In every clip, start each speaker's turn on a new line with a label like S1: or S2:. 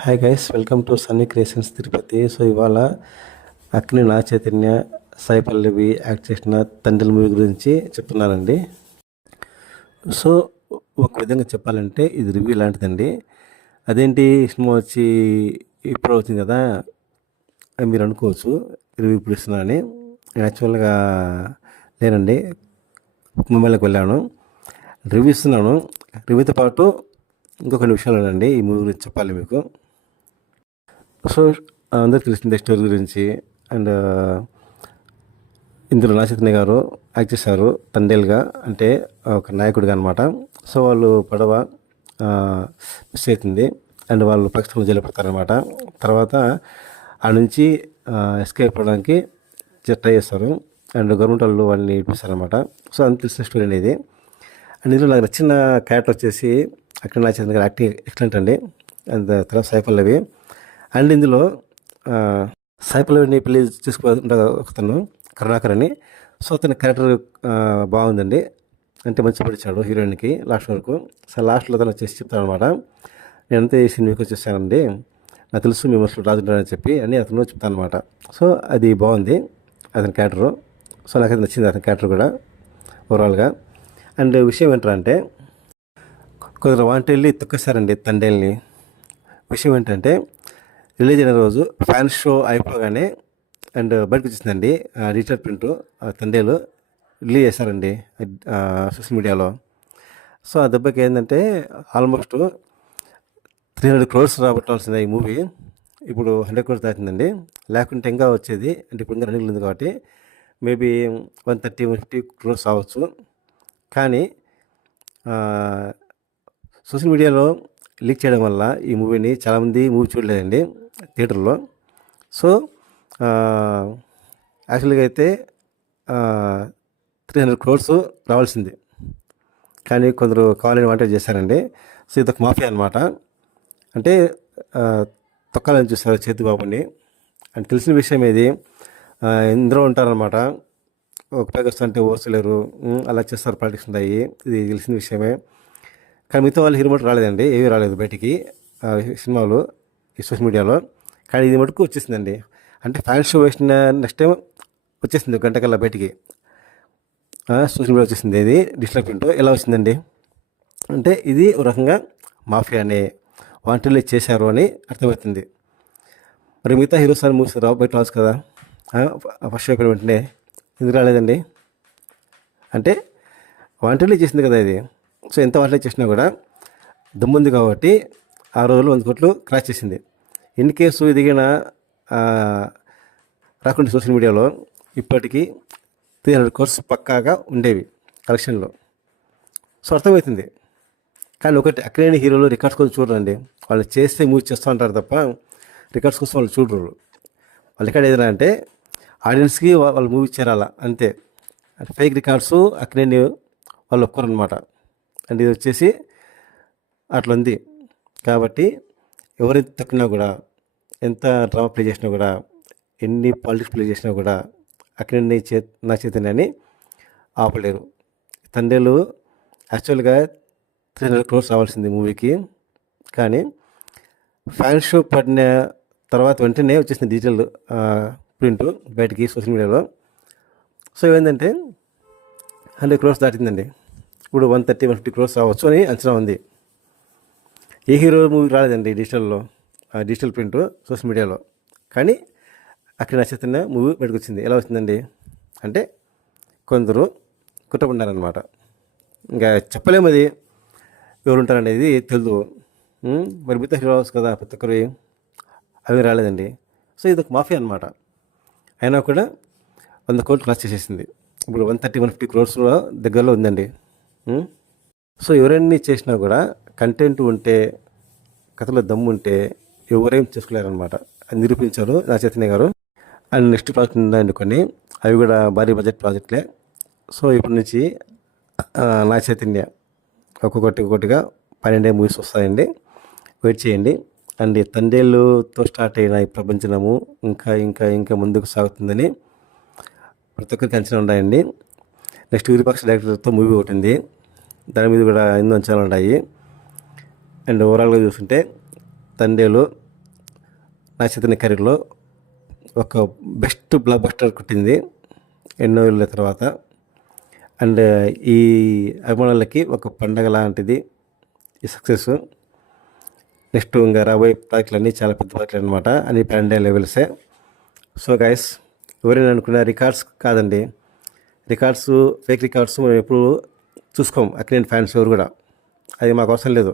S1: Hi guys welcome to Sunny Creations Tirupati so ఇవాళ అక్ని నా చైతన్య సాయి పల్లవి యాక్ట్ చేసిన తండ్రి మూవీ గురించి చెప్తున్నానండి సో ఒక విధంగా చెప్పాలంటే ఇది రివ్యూ లాంటిదండి. అదేంటి సినిమా వచ్చి ఇప్పుడు అవుతుంది కదా అని మీరు అనుకోవచ్చు రివ్యూ ఇప్పుడు ఇస్తున్నానని యాక్చువల్గా లేనండి ముంబైలోకి వెళ్ళాను. రివ్యూ ఇస్తున్నాను. రివ్యూతో పాటు ఇంకొక కొన్ని విషయాలు ఉన్నాయండి ఈ మూవీ గురించి చెప్పాలి మీకు. సో అందరికి తెలిసిందే స్టోరీ గురించి. అండ్ ఇందులో నాచైతన్య గారు యాక్ట్ చేశారు తండేల్గా. అంటే ఒక నాయకుడిగా అనమాట సో వాళ్ళు పడవ మిస్ అవుతుంది. అండ్ వాళ్ళు పాకిస్తాన్లో జైలు పడతారనమాట తర్వాత ఆ నుంచి ఎస్కేప్ అవ్వడానికి ట్రై చేస్తారు. అండ్ గవర్నమెంట్ వాళ్ళు వాళ్ళని ఇప్పిస్తారనమాట సో అంత తెలిసిన స్టోరీ అనేది. అండ్ ఇందులో నాకు నచ్చిన క్యారెక్టర్ వచ్చేసి అక్కడ నాచంద్ర గారు యాక్టింగ్ ఎక్సలెంట్ అండి. అండ్ తర్వాత సాయిపల్లవి అండ్ ఇందులో సైపలవేణి సాయిపల్లవిని పెళ్ళి చేసుకుంటా ఒకతను కరుణాకర్ అని. సో అతని క్యారెక్టర్ బాగుందండి. అంటే మంచి పడిచాడు హీరోయిన్కి లాస్ట్ వరకు. సో లాస్ట్లో తను వచ్చేసి చెప్తాను అనమాట నేనంతా ఈ సినిమాకి వచ్చేసానండి. నాకు తెలుసు మేము అసలు రాజుంటారని చెప్పి అని అతను చెప్తాను అనమాట సో అది బాగుంది అతని క్యారెక్టరు. సో నాకు అది నచ్చింది అతని క్యారెక్టర్ కూడా ఓవరాల్గా. అండ్ విషయం ఏంటంటే కొందరు వాంటెళ్ళి తొక్కేశారండి తండేల్ని. విషయం ఏంటంటే రిలీజ్ అయిన రోజు ఫ్యాన్ షో అయిపోగానే అండ్ బయటకు వచ్చేసిందండి డిజిటల్ ప్రింట్ తండేలు రిలీజ్ చేశారండి సోషల్ మీడియాలో. సో ఆ దెబ్బకి ఏంటంటే ఆల్మోస్ట్ త్రీ హండ్రెడ్ క్రోర్స్ రాబట్టాల్సిందే ఈ మూవీ. ఇప్పుడు హండ్రెడ్ క్రోర్స్ దాటిందండి. లేకుంటే ఇంకా వచ్చేది అంటే ఇప్పుడు ఇంకా రన్నింగ్ ఉంది కాబట్టి maybe one thirty one fifty crores అవ్వచ్చు కానీ సోషల్ మీడియాలో లీక్ చేయడం వల్ల ఈ మూవీని చాలామంది మూవీ చూడలేదండి. థియేటర్లో. సో యాక్చువల్గా అయితే త్రీ హండ్రెడ్ క్రోర్స్ రావాల్సింది. కానీ కొందరు కావాలని వంట చేశారండి. సో ఇదొక మాఫియా అనమాట అంటే తొక్కాలని చూస్తారు చేతిబాబుని అని తెలిసిన విషయం ఏది? ఎందరో ఉంటారనమాట ఒక పేగర్స్ అంటే ఓసలేరు అలా చేస్తారు పాలిటిక్స్ ఉంటాయి ఇది తెలిసిన విషయమే. కానీ మిగతా వాళ్ళు హీరో రాలేదండి. ఏమీ రాలేదు బయటికి. సినిమాలు. ఈ సోషల్ మీడియాలో కానీ ఇది మటుకు వచ్చేసిందండి. అంటే ఫ్యాన్ షో వేసిన నెక్స్ట్ టైం వచ్చేసింది గంట కల్లా బయటికి. సోషల్ మీడియా వచ్చేసింది. ఇది డిజిటల్ ప్రింట్ ఎలా వచ్చిందండి? అంటే ఇది ఒక రకంగా మాఫియానే వాంటలే చేశారు అని అర్థమవుతుంది. మరి మిగతా హీరోస్ అని మూవీస్ రావు బయట రావచ్చు కదా? ఫస్ట్ షో వెంటనే ఎందుకు రాలేదండి? అంటే వాంటలే చేసింది కదా ఇది. సో ఎంత వాంటలే చేసినా కూడా దమ్ముంది కాబట్టి ఆ రోజులు వంద కోట్లు క్రాస్ చేసింది. ఇన్ కేసు ఎదిగిన రాకుండా సోషల్ మీడియాలో ఇప్పటికీ త్రీ హండ్రెడ్ కోర్స్ పక్కాగా ఉండేవి కలెక్షన్లో. సో అర్థమవుతుంది కానీ ఒకటి అక్కడైన హీరోలు రికార్డ్స్ కోసం చూడరండి. వాళ్ళు చేస్తే మూవీ చేస్తూ ఉంటారు తప్ప రికార్డ్స్ కోసం వాళ్ళు చూడరు. వాళ్ళు రికార్డ్ ఏదైనా అంటే ఆడియన్స్కి వాళ్ళు మూవీ చేరాలా అంతే. ఫేక్ రికార్డ్స్ అక్కడైన వాళ్ళు ఒక్కరనమాట అండ్ ఇది వచ్చేసి అట్లా ఉంది కాబట్టి ఎవరెంత తక్కినా కూడా ఎంత డ్రామా ప్లే చేసినా కూడా ఎన్ని పాలిటిక్స్ ప్లే చేసినా కూడా అక్కడ నీ చే నా చైతన్యాన్ని ఆపలేరు. తండ్రిలు యాక్చువల్గా త్రీ హండ్రెడ్ క్రోర్స్ రావాల్సింది మూవీకి. కానీ ఫ్యాన్ షో పడిన తర్వాత వెంటనే వచ్చేసింది డిజిటల్ ప్రింట్ బయటికి సోషల్ మీడియాలో సో ఏంటంటే హండ్రెడ్ క్రోర్స్ దాటిందండి. ఇప్పుడు one thirty one fifty crores రావచ్చు అని అంచనా ఉంది. ఏ హీరో మూవీ రాలేదండి డిజిటల్లో ఆ డిజిటల్ ప్రింట్ సోషల్ మీడియాలో. కానీ అక్కడ నచ్చుతున్న మూవీ బయటకు వచ్చింది ఎలా వచ్చిందండి? అంటే కొందరు కుట్రపడ్డారనమాట ఇంకా చెప్పలేము అది. ఎవరు ఉంటారనేది తెలియదు మరి మిగతా హీరో కదా ప్రతి ఒక్కరు అవి రాలేదండి. సో ఇది ఒక మాఫియా అనమాట అయినా కూడా వంద కోట్లు క్లాస్ చేసేసింది. ఇప్పుడు వన్ థర్టీ వన్ ఫిఫ్టీ క్రోర్స్లో దగ్గరలో ఉందండి. సో ఎవరన్నీ చేసినా కూడా కంటెంట్ ఉంటే కథలో దమ్ము ఉంటే ఎవరేం చేసుకోలేరనమాట అది నిరూపించారు నా చైతన్య గారు. అండ్ నెక్స్ట్ ప్రాజెక్ట్ ఉందండి కొన్ని అవి కూడా భారీ బడ్జెట్ ప్రాజెక్టులే. సో ఇప్పటి నుంచి నా చైతన్య ఒక్కొక్కటి ఒక్కొక్కటిగా పన్నెండే మూవీస్ వస్తాయండి. వెయిట్ చేయండి. అండ్ తండేళ్ళతో తండేళ్ళుతో స్టార్ట్ అయిన ఈ ప్రపంచనము ఇంకా ఇంకా ఇంకా ముందుకు సాగుతుందని ప్రతి ఒక్కరికి అంచనా ఉన్నాయండి నెక్స్ట్ విరూపాక్ష డైరెక్టర్తో మూవీ ఒకటి ఉంది. దాని మీద కూడా ఎన్నో అంశాలు ఉన్నాయి. అండ్ ఓవరాల్గా చూస్తుంటే తండేలు నా చైతన్య కెరీర్లో ఒక బెస్ట్ బ్లాక్ బస్టర్ కొట్టింది ఎన్నో ఏళ్ళ తర్వాత. అండ్ ఈ అభిమానులకి ఒక పండగ లాంటిది ఈ సక్సెస్ నెక్స్ట్ ఇంకా రాబోయే ప్రాజెక్టులు అన్నీ చాలా పెద్ద ప్రాజెక్టులు అనమాట అన్ని ప్యాండే లెవెల్సే సో గైస్ ఎవరైనా అనుకున్న రికార్డ్స్ కాదండి. రికార్డ్స్ ఫేక్ రికార్డ్స్ మనం ఎప్పుడు చూసుకోం అక్కినేని ఫ్యాన్స్ ఎవరు కూడా. అది మాకు అవసరం లేదు.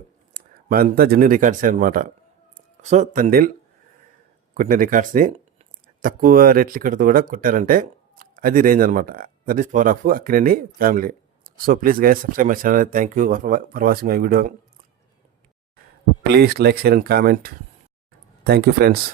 S1: మాదంతా జెన్యున్ రికార్డ్సే అనమాట సో తండేల్ కొట్టిన రికార్డ్స్ని తక్కువ రేట్లు కడుతూ కూడా కొట్టారంటే అది రేంజ్ అనమాట that is power of Akkineni family so please guys subscribe my channel thank you for watching my video please like share and comment thank you friends